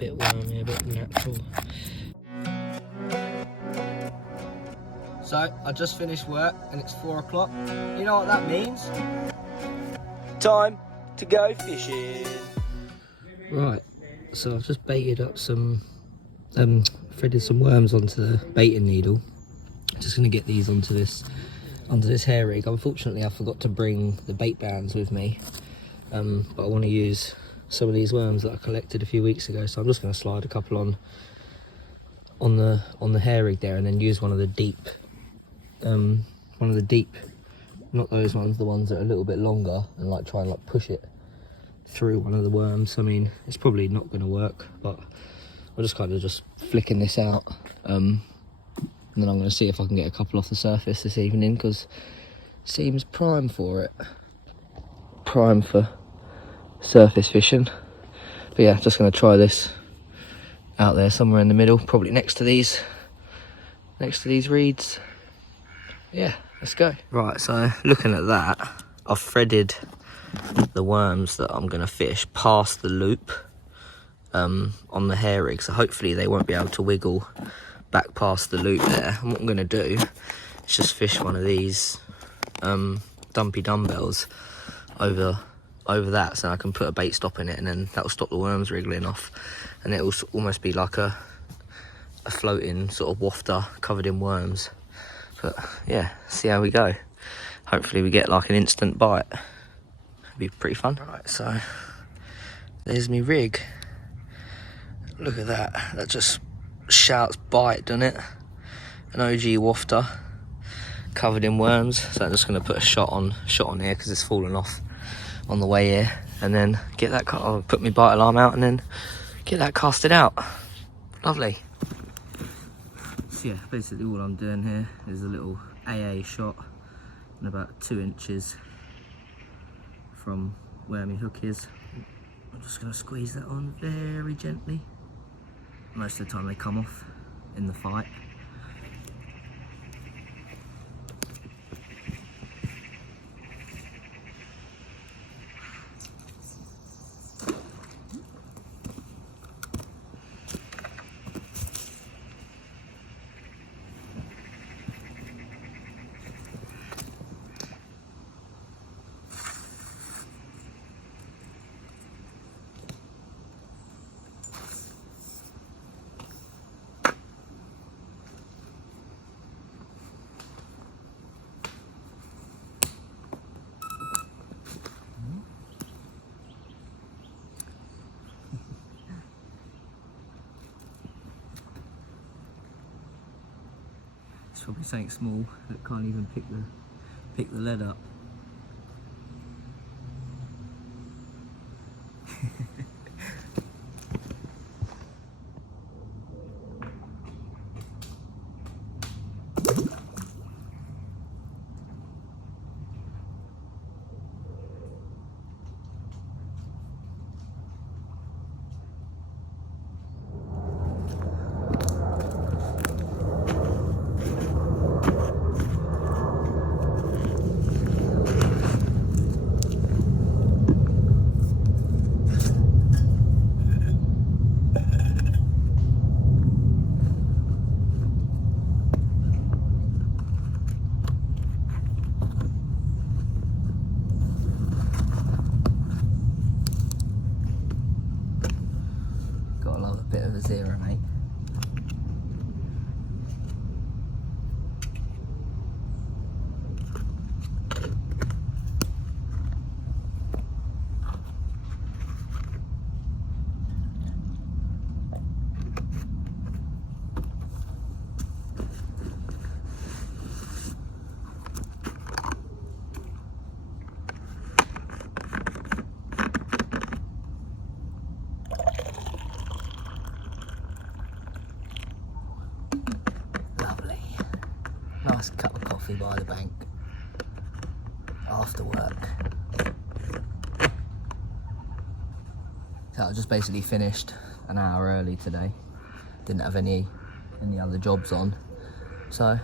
bit wormy, a bit natural. So I just finished work and it's 4 o'clock. You know what that means? Time to go fishing. Right, so I've just baited up some, threaded some worms onto the baiting needle. Just gonna get these onto this hair rig. Unfortunately, I forgot to bring the bait bands with me, but I want to use some of these worms that I collected a few weeks ago. So I'm just gonna slide a couple on the hair rig there, and then use one of the deep, not those ones, the ones that are a little bit longer, and like try and like push it through one of the worms. I mean, it's probably not going to work, but I'm just kind of just flicking this out, and then I'm going to see if I can get a couple off the surface this evening, because it seems prime for it, prime for surface fishing. But yeah, just going to try this out there somewhere in the middle, probably next to these reeds. Yeah, let's go. Right, so looking at that, I've threaded the worms that I'm going to fish past the loop on the hair rig, so hopefully they won't be able to wiggle back past the loop there. And what I'm going to do is just fish one of these dumpy dumbbells over that, so I can put a bait stop in it, and then that'll stop the worms wriggling off, and it'll almost be like a floating sort of wafter covered in worms. But yeah, see how we go. Hopefully we get like an instant bite. It'd be pretty fun. Right, so there's me rig. Look at that. That just shouts bite, doesn't it? An OG wafter covered in worms. So I'm just going to put a shot on here because it's fallen off on the way here, and then get that. I'll put my bite alarm out and then get that casted out. Lovely. So yeah, basically all I'm doing here is a little AA shot, and about 2 inches from where my hook is. I'm just going to squeeze that on very gently. Most of the time they come off in the fight. It's probably something small that can't even pick the lead up. Bit of a zero, mate. Nice cup of coffee by the bank after work. So I just basically finished an hour early today. Didn't have any other jobs on, so I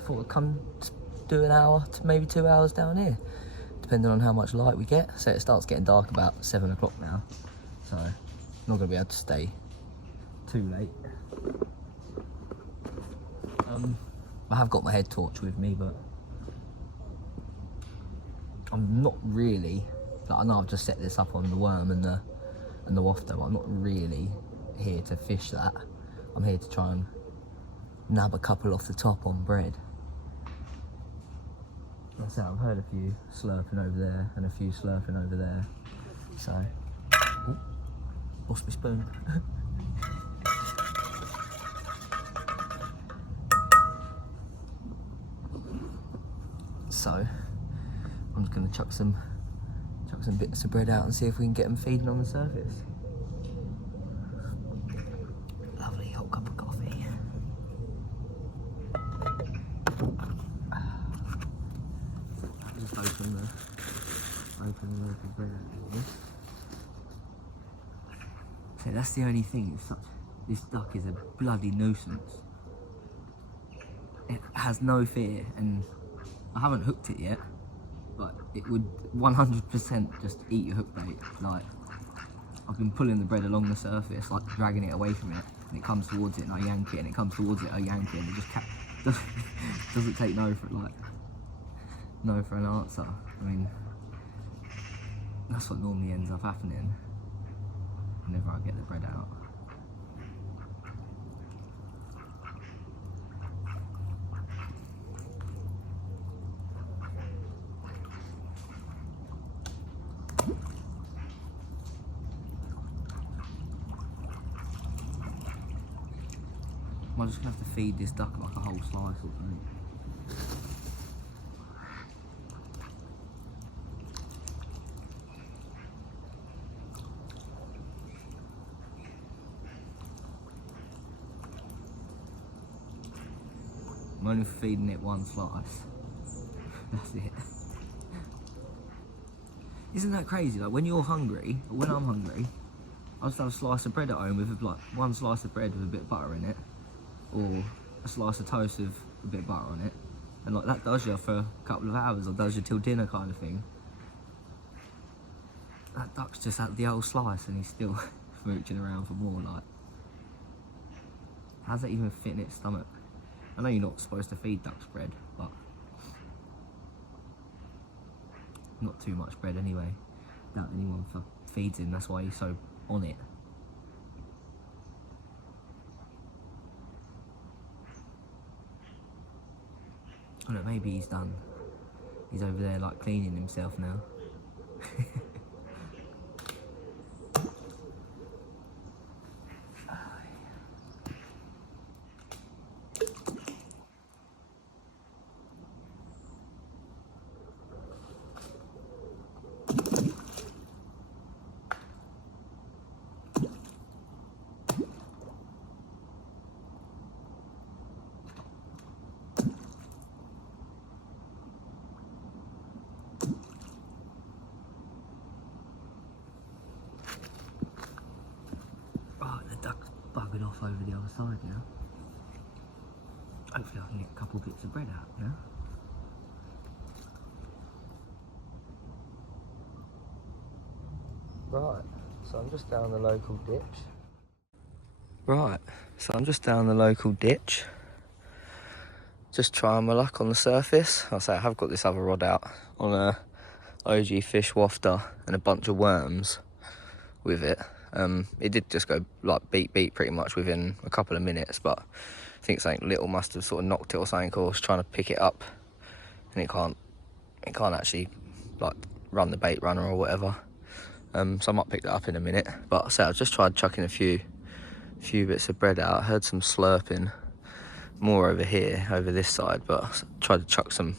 thought I'd come do an hour to maybe 2 hours down here, depending on how much light we get. So it starts getting dark about 7 o'clock now, so not gonna be able to stay too late. I have got my head torch with me, but I'm not really, like, I know I've just set this up on the worm and the wafter, but I'm not really here to fish that. I'm here to try and nab a couple off the top on bread. Like I said, I've heard a few slurping over there and a few slurping over there, so ooh, lost my spoon. So I'm just going to chuck some bits of bread out and see if we can get them feeding on the surface. Lovely hot cup of coffee. Just open the local bread out. So that's the only thing. This duck is a bloody nuisance. It has no fear, and I haven't hooked it yet, but it would 100% just eat your hook bait. Like, I've been pulling the bread along the surface, like dragging it away from it, and it comes towards it and I yank it, and it comes towards it, I yank it, and it just doesn't take no for an answer. I mean, that's what normally ends up happening whenever I get the bread out. I'm just gonna have to feed this duck like a whole slice or something. I'm only feeding it one slice. That's it. Isn't that crazy? Like, when you're hungry, or when I'm hungry, I just have a slice of bread at home with like one slice of bread with a bit of butter in it, or a slice of toast with a bit of butter on it, and like that does you for a couple of hours, or does you till dinner kind of thing. That duck's just had the whole slice and he's still mooching around for more. Like, how's that even fit in its stomach? I know you're not supposed to feed ducks bread, but not too much bread anyway. Doubt anyone feeds him, that's why he's so on it. I don't know, maybe he's done. He's over there like cleaning himself now. Buggered off over the other side now. Hopefully I can get a couple bits of bread out now. Right, so I'm just down the local ditch. Just trying my luck on the surface. I'll say I have got this other rod out on a OG fish wafter and a bunch of worms with it. It did just go like beat pretty much within a couple of minutes, but I think something little must have sort of knocked it or something, or was trying to pick it up, and it can't actually like run the bait runner or whatever. So I might pick that up in a minute. But so I just tried chucking a few bits of bread out. I heard some slurping more over here, over this side, but I tried to chuck some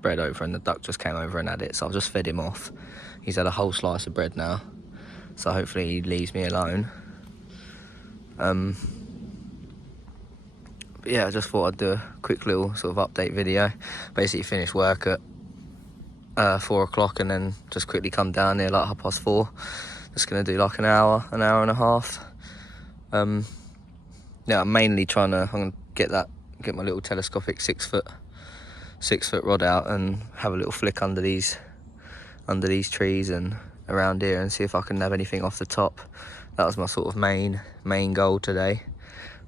bread over and the duck just came over and had it, so I've just fed him off. He's had a whole slice of bread now, so hopefully he leaves me alone. But yeah, I just thought I'd do a quick little sort of update video. Basically finished work at 4 o'clock and then just quickly come down here like 4:30. Just gonna do like an hour and a half. Yeah, I'm mainly I'm gonna get my little telescopic 6 foot rod out and have a little flick under these trees and around here and see if I can nab anything off the top. That was my sort of main goal today.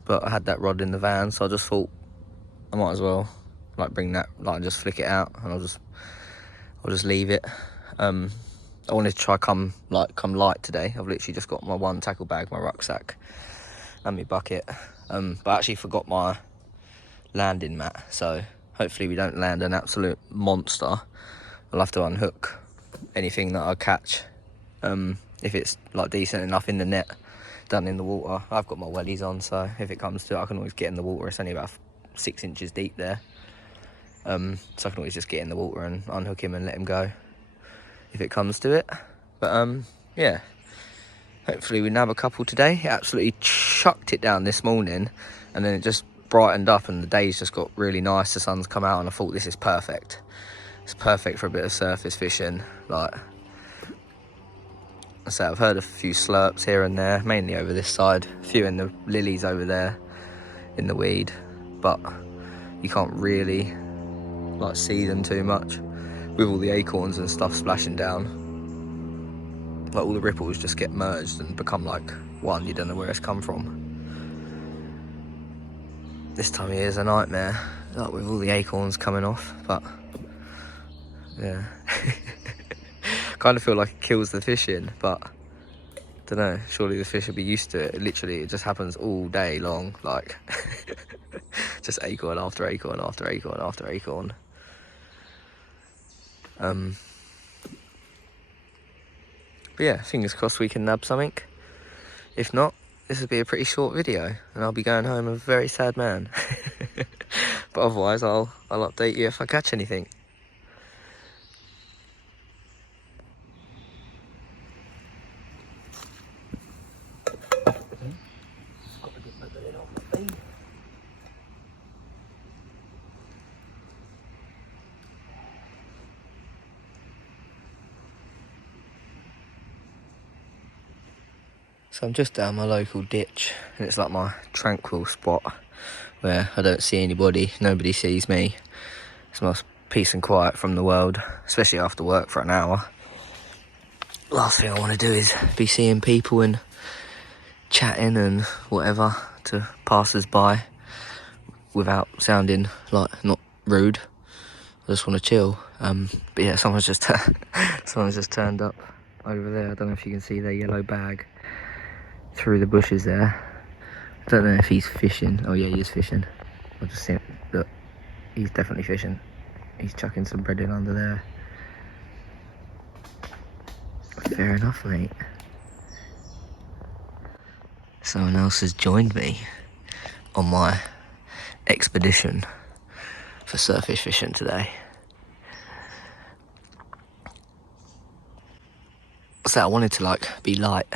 But I had that rod in the van, so I just thought I might as well like bring that, like just flick it out, and I'll just leave it. I wanted to try come light today. I've literally just got my one tackle bag, my rucksack, and my bucket. But I actually forgot my landing mat, so hopefully we don't land an absolute monster. I'll have to unhook anything that I catch, if it's like decent enough in the net, done in the water. I've got my wellies on, so if it comes to it, I can always get in the water. It's only about 6 inches deep there, so I can always just get in the water and unhook him and let him go if it comes to it. But yeah, hopefully we nab a couple today. It absolutely chucked it down this morning, and then it just brightened up and the day's just got really nice. The sun's come out and I thought, this is perfect. It's perfect for a bit of surface fishing. Like I say, I've heard a few slurps here and there, mainly over this side, a few in the lilies over there in the weed, but you can't really like see them too much with all the acorns and stuff splashing down. Like all the ripples just get merged and become like one. You don't know where it's come from. This time of year is a nightmare, like with all the acorns coming off, but yeah. Kind of feel like it kills the fishing, but don't know, surely the fish will be used to it. Literally, it just happens all day long, like just acorn after acorn after acorn after acorn. But yeah, fingers crossed we can nab something. If not, this will be a pretty short video and I'll be going home a very sad man. But otherwise, I'll update you if I catch anything. So I'm just down my local ditch, and it's like my tranquil spot where I don't see anybody, nobody sees me. It's my peace and quiet from the world, especially after work for an hour. Last thing I want to do is be seeing people and chatting and whatever to passers-by without sounding like not rude. I just want to chill. But yeah, someone's just turned up over there. I don't know if you can see their yellow bag through the bushes there. I don't know if he's fishing. Oh yeah, he is fishing. I'll just see him. Look, he's definitely fishing. He's chucking some bread in under there. Fair enough, mate. Someone else has joined me on my expedition for surface fishing today. So I wanted to like be light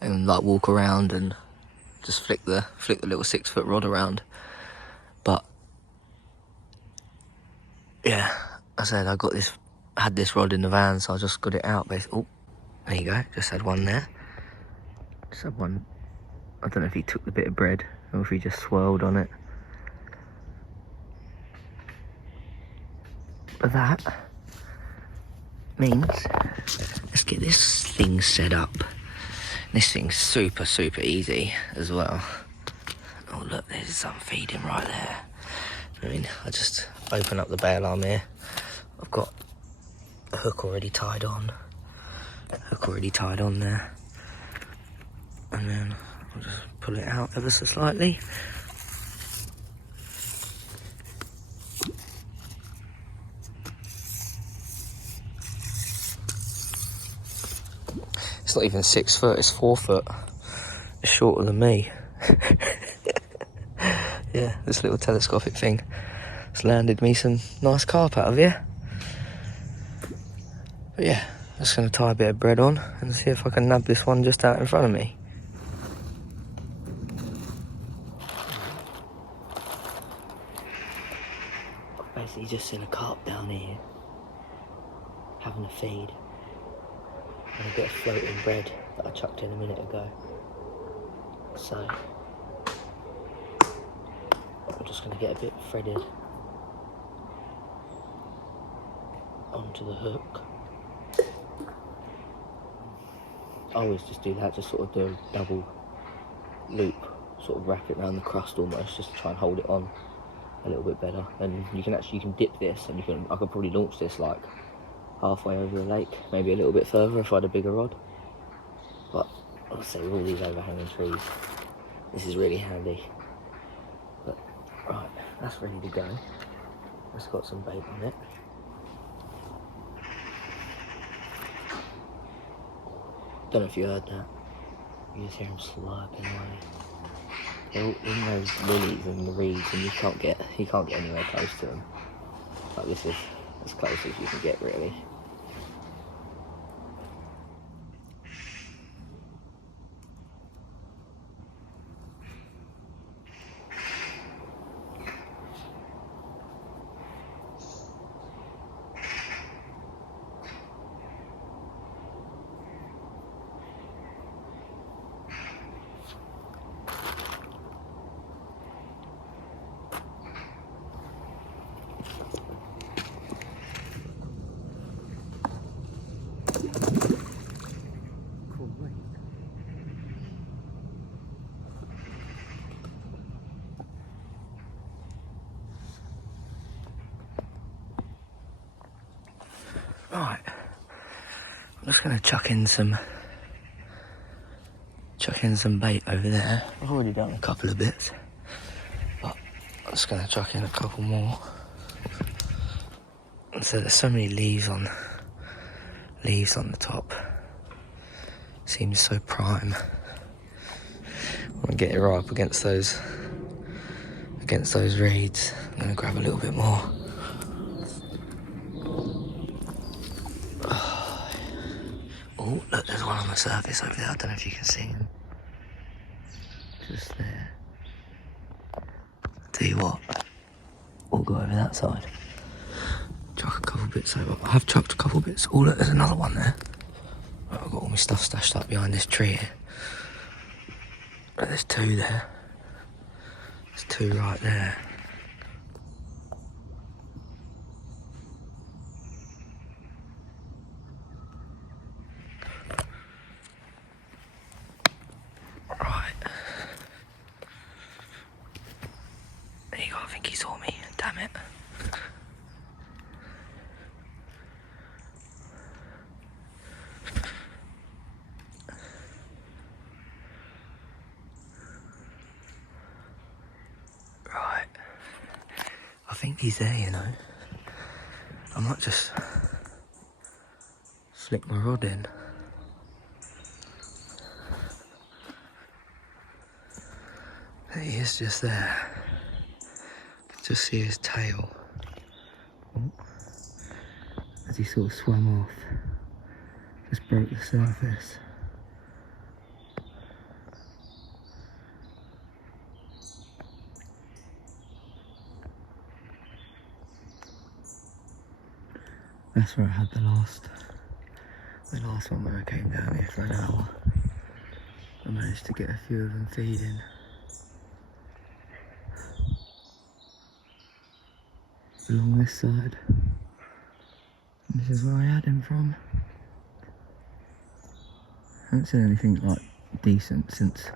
and like walk around and just flick the little 6-foot rod around, but yeah, I said I had this rod in the van, so I just got it out basically. Oh, there you go, just had one there. Just had one. I don't know if he took the bit of bread or if he just swirled on it, but that means let's get this thing set up. This thing's super easy as well. Oh look, there's some feeding right there. I mean, I just open up the bail arm here. I've got a hook already tied on. There. And then I'll just pull it out ever so slightly. It's not even 6 foot, it's 4 foot. It's shorter than me. Yeah, this little telescopic thing has landed me some nice carp out of here. But yeah, just going to tie a bit of bread on and see if I can nab this one just out in front of me. I've basically just seen a carp down here having a feed. And a bit of floating bread that I chucked in a minute ago. So I'm just going to get a bit threaded onto the hook. I always just do that, just sort of do a double loop, sort of wrap it around the crust almost, just to try and hold it on a little bit better. And you can dip this, and I could probably launch this like halfway over the lake, maybe a little bit further if I had a bigger rod. But I'll say with all these overhanging trees, this is really handy. But right, that's ready to go. It's got some bait on it. Don't know if you heard that. You just hear them slurping away. They're all in those lilies and the reeds, and you can't get anywhere close to them. Like, this is as close as you can get, really. Right, I'm just going to chuck in some bait over there. I've already done a couple of bits, but I'm just going to chuck in a couple more. And so there's so many leaves on the top. Seems so prime. I'm going to get it right up against those reeds. I'm going to grab a little bit more. Oh, look, there's one on the surface over there. I don't know if you can see him. Just there. Tell you what, we'll go over that side. Chuck a couple bits over. I have chucked a couple bits. Oh, look, there's another one there. Right, I've got all my stuff stashed up behind this tree here. Right, there's two there. There's two right there. I think he's there, you know. I might just flick my rod in. He is just there. I can just see his tail. Oh. As he sort of swam off. Just broke the surface. That's where I had the last one when I came down here for an hour. I managed to get a few of them feeding. Along this side. And this is where I had him from. I haven't seen anything like decent since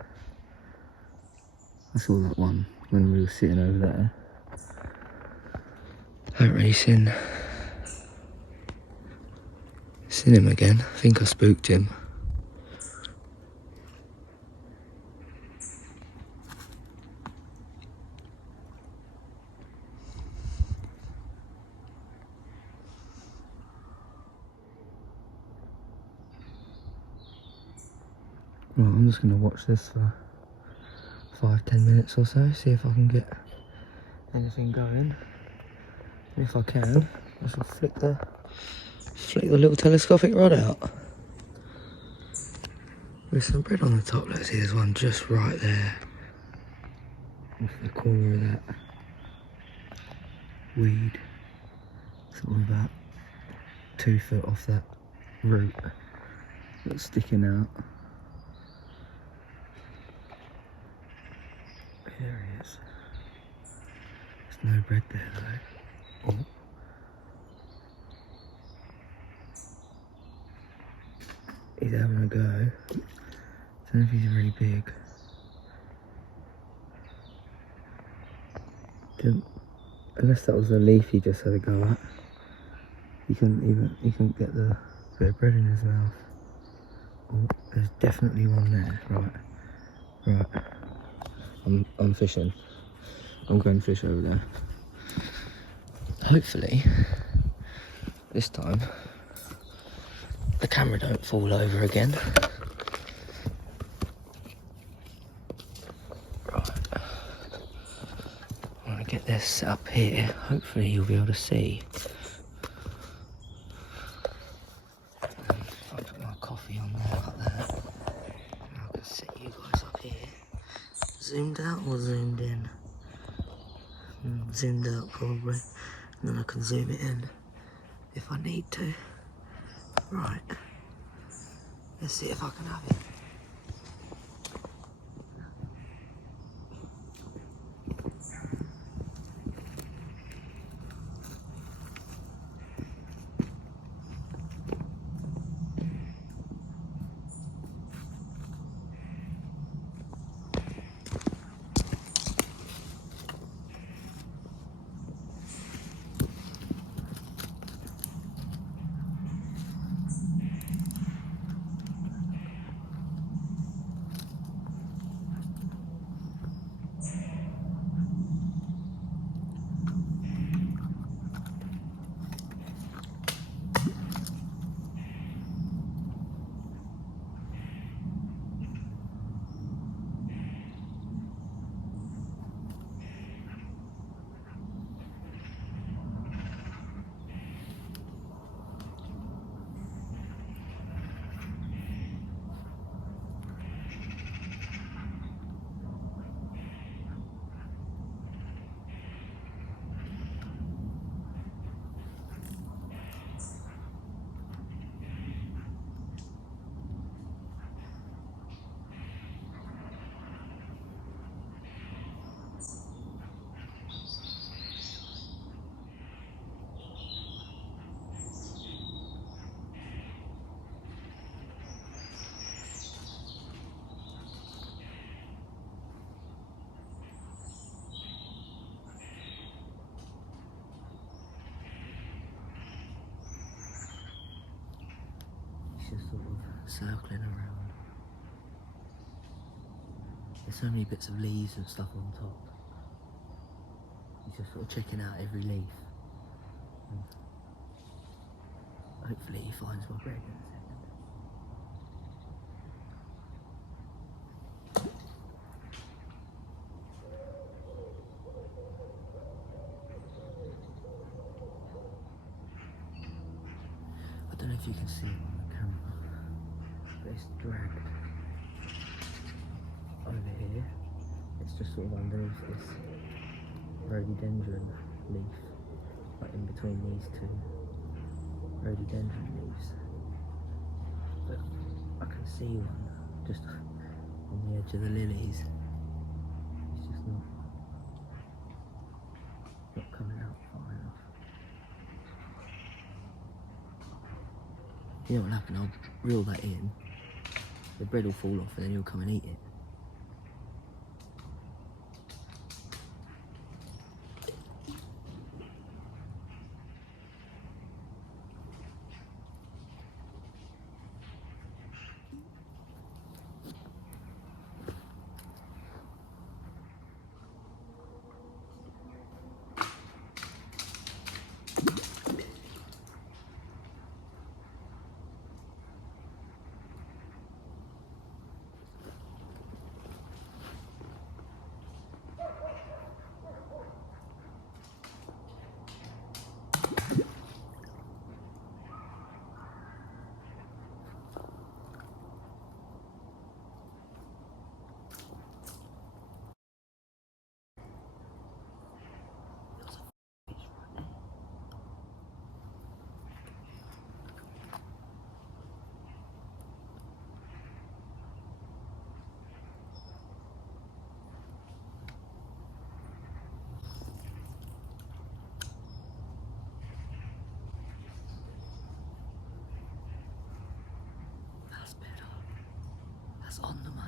I saw that one when we were sitting over there. I haven't really seen him again. I think I spooked him. Right, I'm just going to watch this for 5-10 minutes or so, see if I can get anything going. And if I can, I shall flick the little telescopic rod out. With some bread on the top. Let's see, there's one just right there. Off the corner of that weed. Sort of about 2 foot off that root that's sticking out. There he is. There's no bread there though. Oh. he's having a go. I don't know if he's really big. Unless that was a leaf he just had a go at. He couldn't get the bit of bread in his mouth. Oh, there's definitely one there. Right. I'm fishing. I'm going to fish over there. Hopefully, this time, the camera don't fall over again. Right. I'm going to get this set up here. Hopefully you'll be able to see. If I put my coffee on there like that, I can set you guys up here. Zoomed out or zoomed in? Zoomed out probably. And then I can zoom it in if I need to. Right. Let's see if I can have it. Just sort of circling around. There's so many bits of leaves and stuff on top. He's just sort of checking out every leaf. And hopefully he finds my bread in a second. I don't know if you can see it on the camera, but it's dragged over here. It's just sort of underneath this rhododendron leaf, like in between these two rhododendron leaves. But I can see one just on the edge of the lilies. It's just not coming out far enough. You know what'll happen, I'll reel that in, the bread will fall off and then he'll come and eat it. on the money.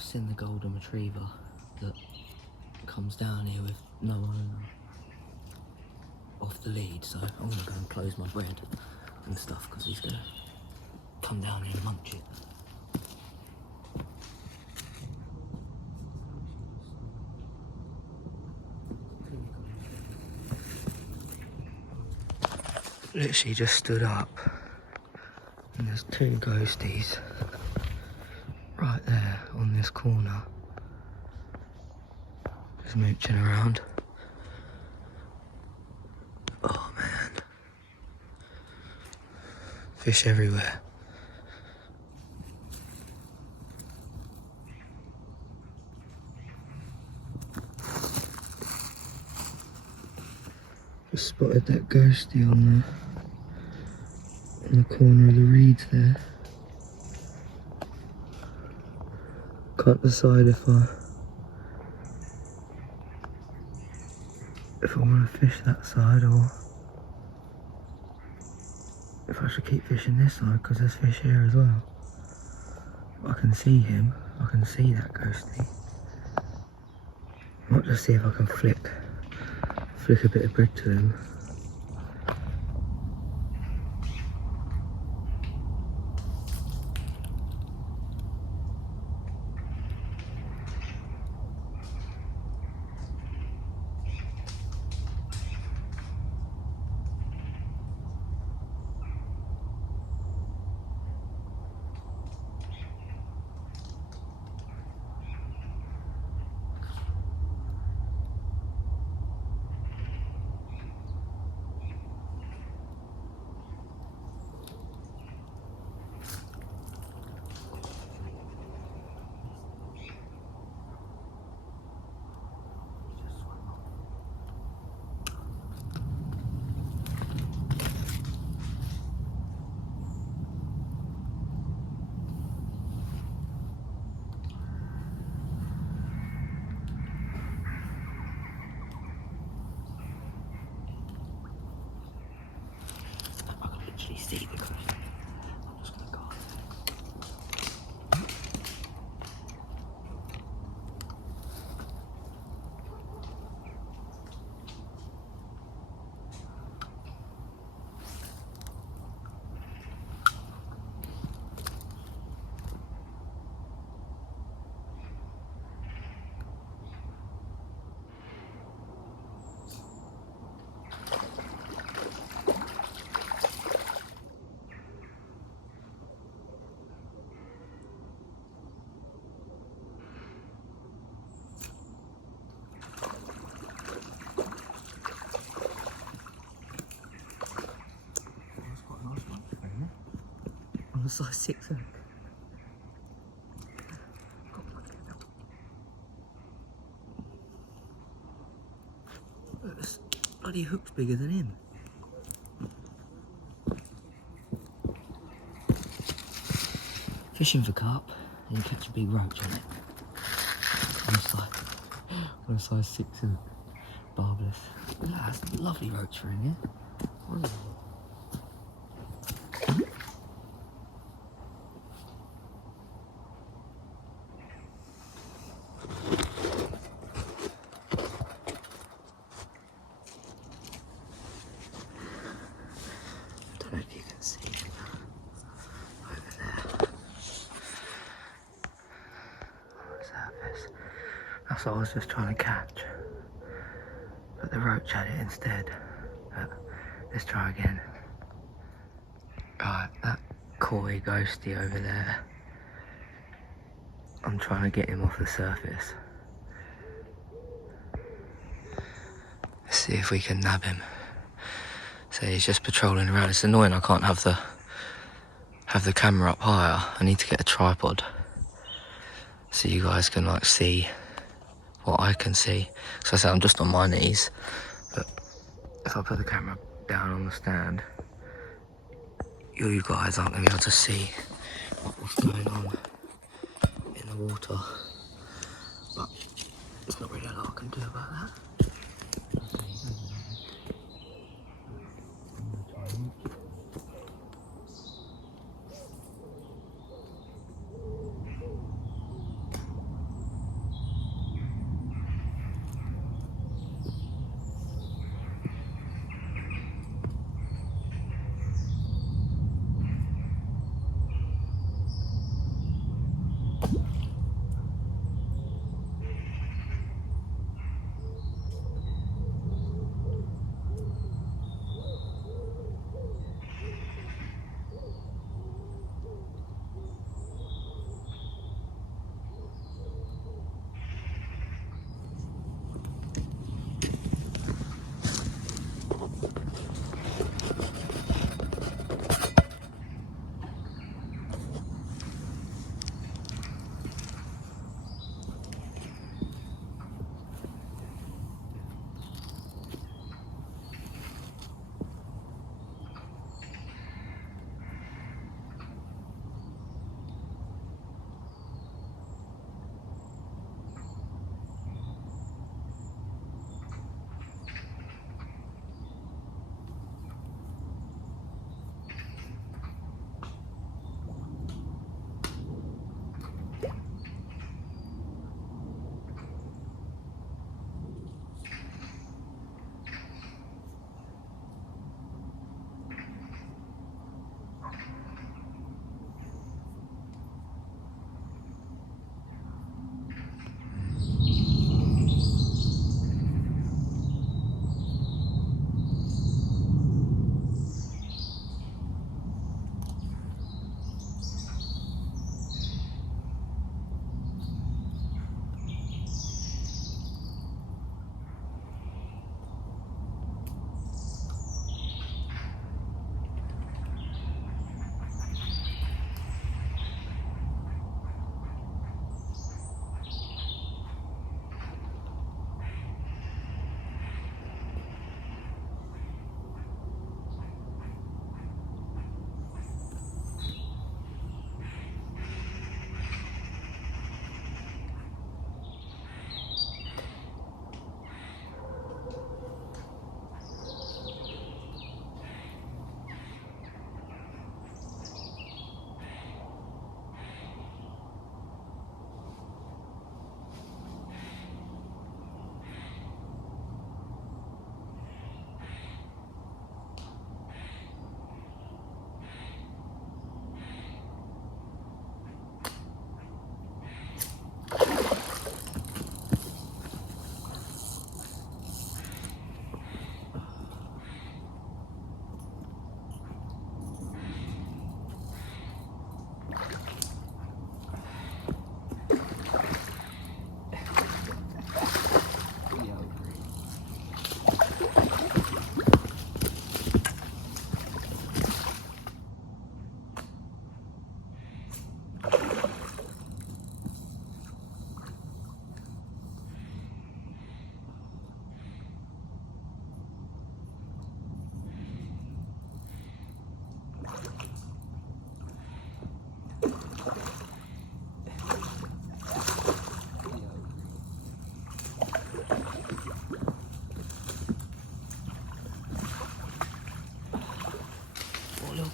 Seen the golden retriever that comes down here with no owner off the lead, so I'm gonna go and close my bread and stuff because he's gonna come down here and munch it. Literally just stood up and there's two ghosties right there on this corner, just mooching around. Oh man, fish everywhere. Just spotted that ghostie on the corner of the reeds there. Can't decide if I want to fish that side or if I should keep fishing this side because there's fish here as well. I can see him, I can see that ghostie. I might just see if I can flick a bit of bread to him. See the coast. I'm just gonna go. On the size 6 hook. This bloody hook's bigger than him. Fishing for carp, and you catch a big roach on it. On a size 6 hook. Barbless. That's a lovely roach for him, yeah? Wonderful. I don't know if you can see him over there. Surface. That's what I was just trying to catch. But the roach had it instead. But let's try again. Right, that koi ghostie over there. I'm trying to get him off the surface. Let's see if we can nab him. So he's just patrolling around. It's annoying I can't have the camera up higher. I need to get a tripod so you guys can like see what I can see. So I say I'm just on my knees, but if I put the camera down on the stand, you guys aren't going to be able to see what's going on in the water. But there's not really a lot I can do about that.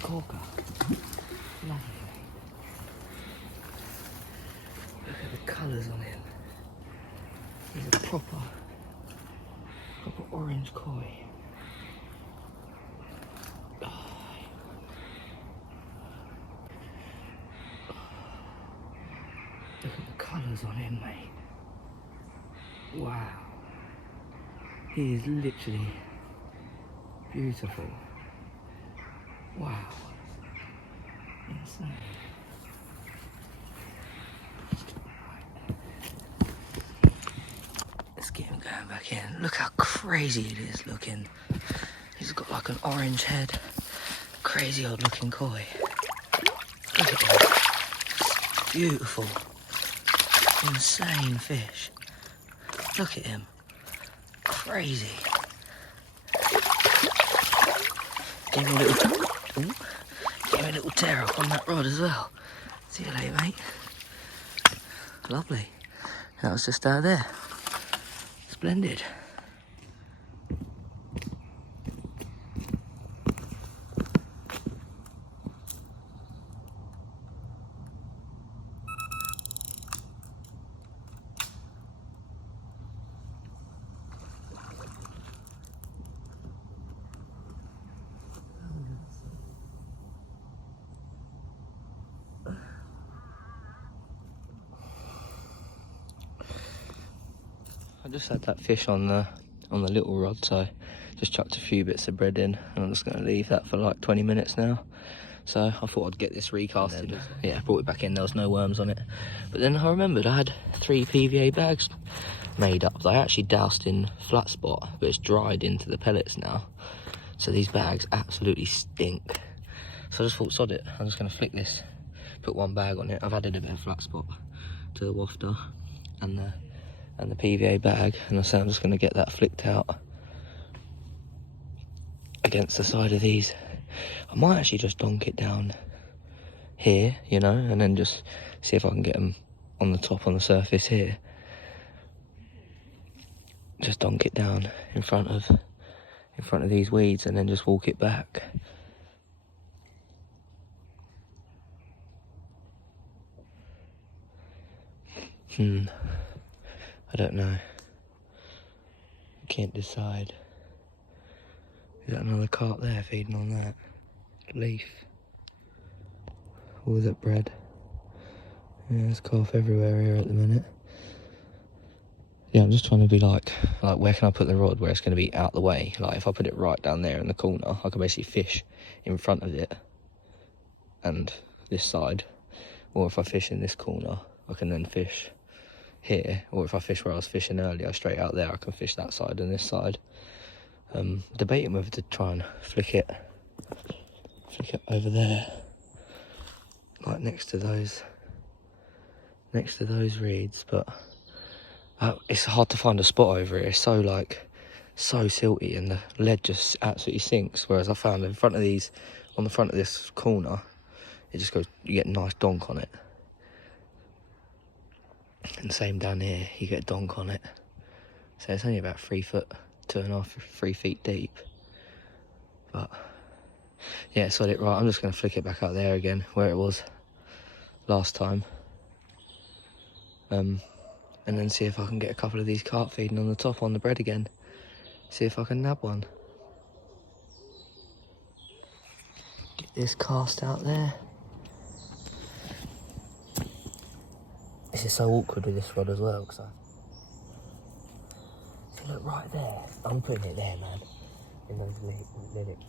Korda. Lovely. Look at the colours on him. He's a proper orange koi. Look at the colours on him, mate. Wow. He is literally beautiful. Wow. Insane. Let's get him going back in. Look how crazy it is looking. He's got like an orange head. Crazy old looking koi. Look at him. It's beautiful. Insane fish. Look at him. Crazy. Gave me a little tear up on that rod as well. See you later, mate. Lovely. That was just out there. Splendid. I just had that fish on the little rod, so just chucked a few bits of bread in, and I'm just going to leave that for like 20 minutes now. So I thought I'd get this recasted. Yeah, brought it back in. There was no worms on it, but then I remembered I had 3 PVA bags made up that I actually doused in flat spot, but it's dried into the pellets now. So these bags absolutely stink. So I just thought, sod it. I'm just going to flick this, put 1 bag on it. I've added a bit of flat spot to the wafter and the PVA bag, and I say I'm just going to get that flicked out against the side of these. I might actually just donk it down here, you know, and then just see if I can get them on the top on the surface here. Just donk it down in front of these weeds, and then just walk it back. I don't know. I can't decide. Is that another carp there feeding on that leaf? Or is it bread? Yeah, there's carp everywhere here at the minute. Yeah, I'm just trying to be like where can I put the rod where it's going to be out the way? Like if I put it right down there in the corner, I can basically fish in front of it and this side. Or if I fish in this corner, I can then fish here. Or if I fish where I was fishing earlier, straight out there, I can fish that side and this side. Debating whether to try and flick it over there, like next to those reeds, but it's hard to find a spot over it. It's so silty, and the lead just absolutely sinks. Whereas I found in front of these, on the front of this corner, it just goes, you get a nice donk on it. And same down here, you get a donk on it. So it's only about 3 foot, 2.5, 3 feet deep. But yeah, so I did it right. I'm just going to flick it back out there again, where it was last time. And then see if I can get a couple of these carp feeding on the top on the bread again. See if I can nab one. Get this cast out there. This is so awkward with this rod as well, because see, look right there. I'm putting it there, man. In those lyrics.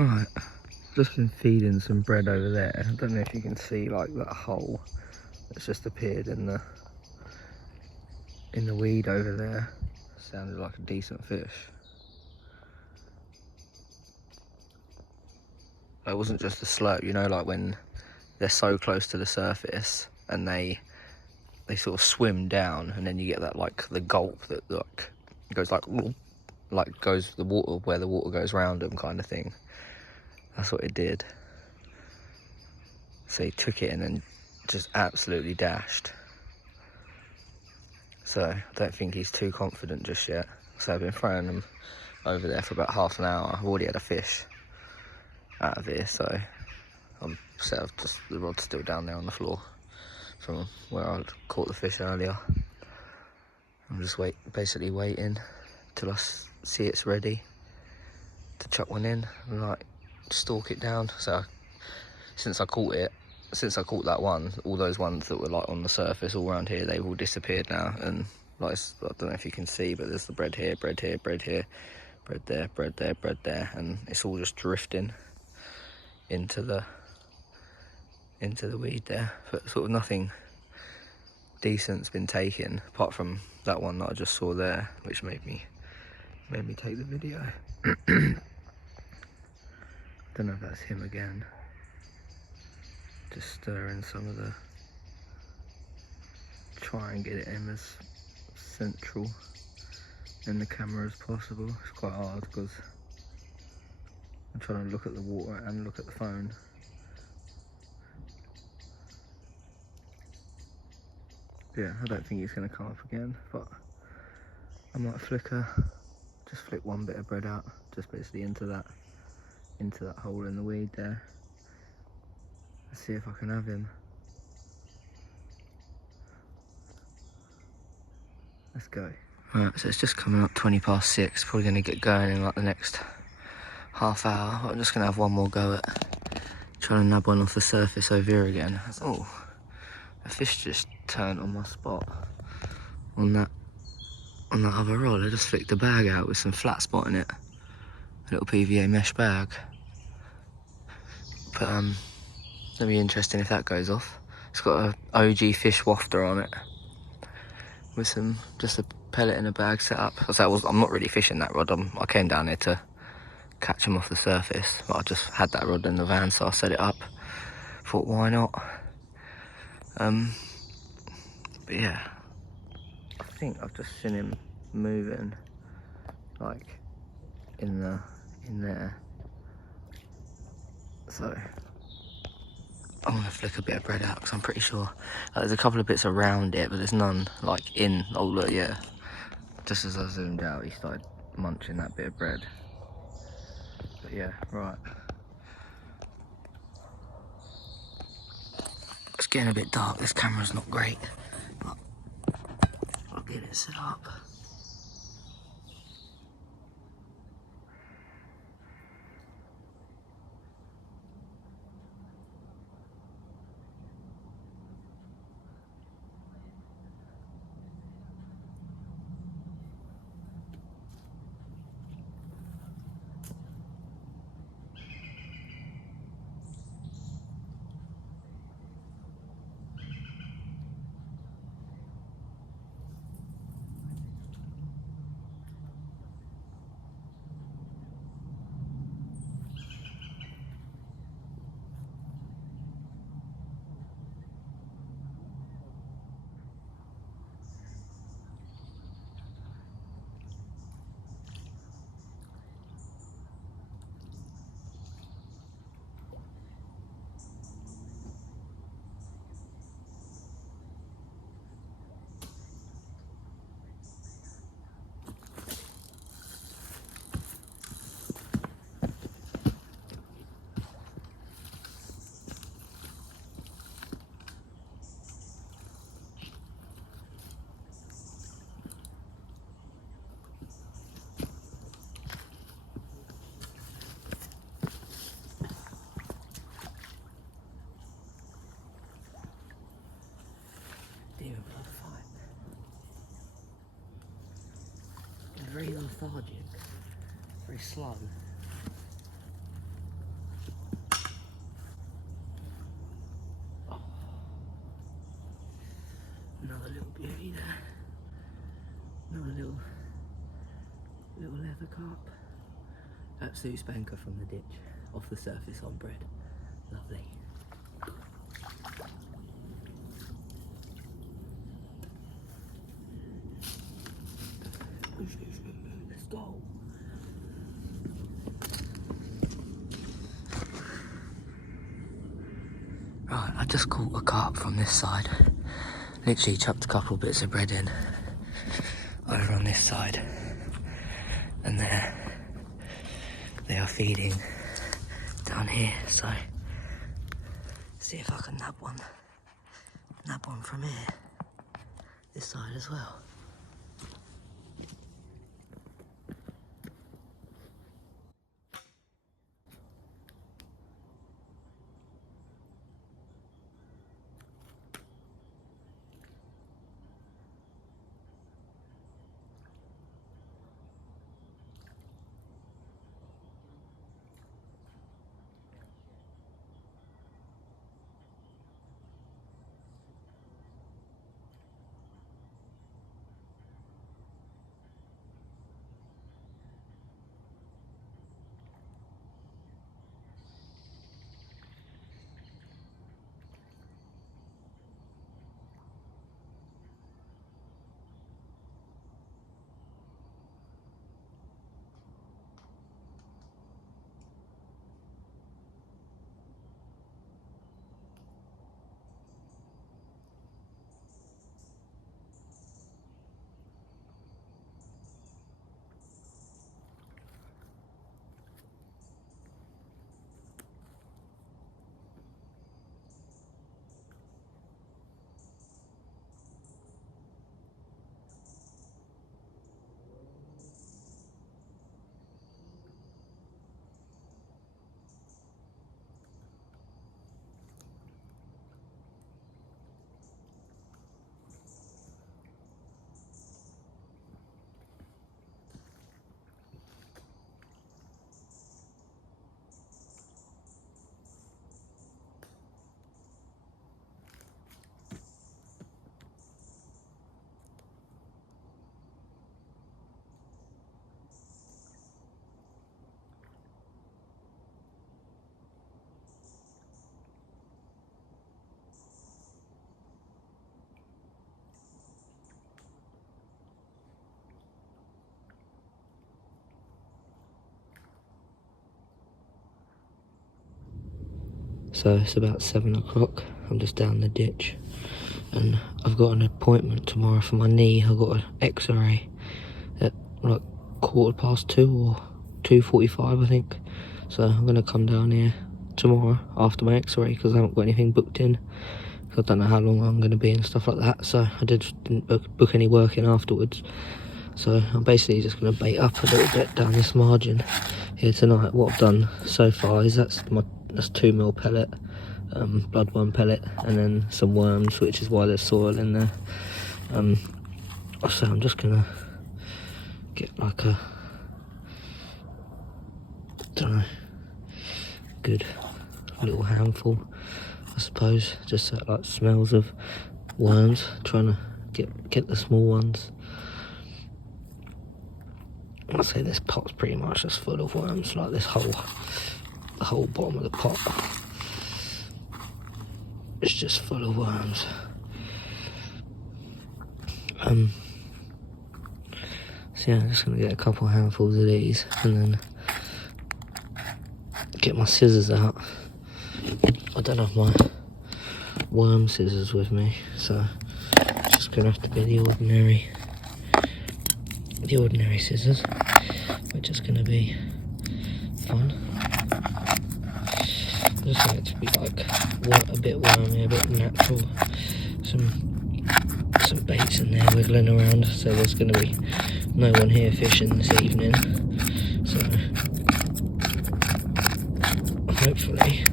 Right, just been feeding some bread over there. I don't know if you can see like that hole that's just appeared in the weed over there. Sounded like a decent fish. It wasn't just a slurp, you know, like when they're so close to the surface and they sort of swim down, and then you get that like the gulp that like goes like goes the water where the water goes round them kind of thing. That's what it did. So he took it and then just absolutely dashed. So I don't think he's too confident just yet. So I've been throwing them over there for about half an hour. I've already had a fish out of here, so I'm set up, just the rod's still down there on the floor from where I caught the fish earlier. I'm just basically waiting till I see it's ready to chuck one in and like stalk it down. So since I caught that one, all those ones that were like on the surface all around here, they've all disappeared now. And like, I don't know if you can see, but there's the bread here, bread here, bread here, bread there, bread there, bread there, and it's all just drifting into the weed there. But sort of nothing decent's been taken apart from that one that I just saw there, which made me take the video. Don't know if that's him again. Just stirring some of the, try and get it in as central in the camera as possible. It's quite hard because I'm trying to look at the water and look at the phone. Yeah, I don't think he's going to come up again, but I might just flick one bit of bread out, just basically into that hole in the weed there. Let's see if I can have him. Let's go. Right, so it's just coming up 6:20. Probably going to get going in like the next half hour. I'm just going to have one more go at trying to nab one off the surface over here again. Oh, a fish just turned on my spot on that other rod. I just flicked the bag out with some flat spot in it. A little PVA mesh bag. But it'll be interesting if that goes off. It's got a OG fish wafter on it with just a pellet in a bag set up. I'm not really fishing that rod. I came down here to catch them off the surface, but I just had that rod in the van, so I set it up. Thought, why not? But yeah, I think I've just seen him moving, like in there. So I'm gonna flick a bit of bread out because I'm pretty sure there's a couple of bits around it, but there's none like in. Oh look, yeah. Just as I zoomed out, he started munching that bit of bread. But yeah, right. It's getting a bit dark. This camera's not great, but I'll get it set up. Very lethargic, very slow. Another little beauty there. Another little leather carp. Absolute spanker from the ditch, off the surface on bread. Lovely. Let's go. Right, I just caught a carp from this side. Literally chucked a couple bits of bread in over on this side, and there they are feeding down here. So see if I can nab one from here, this side as well. So it's about 7 o'clock. I'm just down the ditch, and I've got an appointment tomorrow for my knee. I've got an X-ray at like 2:15 or 2:45, I think. So I'm gonna come down here tomorrow after my X-ray because I haven't got anything booked in. I don't know how long I'm gonna be and stuff like that. So I didn't book any work in afterwards. So I'm basically just gonna bait up a little bit down this margin here tonight. What I've done so far is that's 2mm pellet, bloodworm pellet, and then some worms, which is why there's soil in there. So I'm just gonna get like a, don't know, good little handful, I suppose, just so it like smells of worms. Trying to get the small ones. I'd say this pot's pretty much just full of worms, like the whole bottom of the pot. It's just full of worms. So yeah, I'm just gonna get a couple handfuls of these and then get my scissors out. I don't have my worm scissors with me, so it's just gonna have to be the ordinary scissors, which is gonna be fun. I just want it to be like a bit wormy, a bit natural. Some baits in there wiggling around, so there's going to be no one here fishing this evening. So hopefully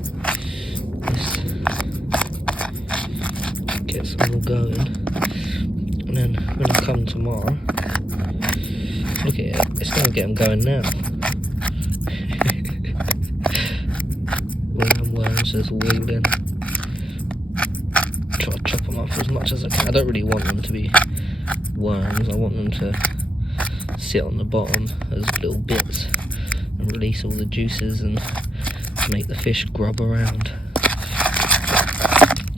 this gets them all going. And then when I come tomorrow, look at it, it's going to get them going now. Worms just wiggling. Try to chop them out for as much as I can. I don't really want them to be worms. I want them to sit on the bottom as little bits and release all the juices and make the fish grub around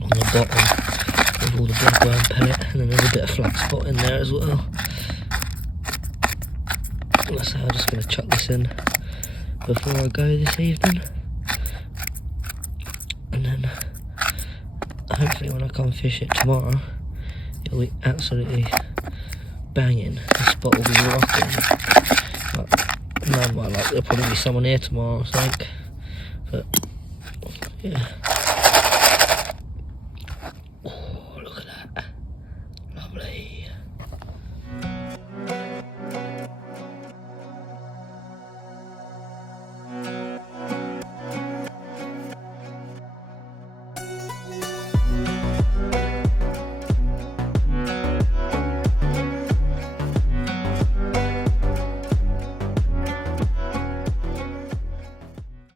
on the bottom with all the bloodworm pellet, and then there's a bit of flat spot in there as well. So I'm just going to chuck this in before I go this evening, and then hopefully when I come fish it tomorrow it'll be absolutely banging. The spot will be rocking. But none might like, there'll probably be someone here tomorrow I think, but yeah.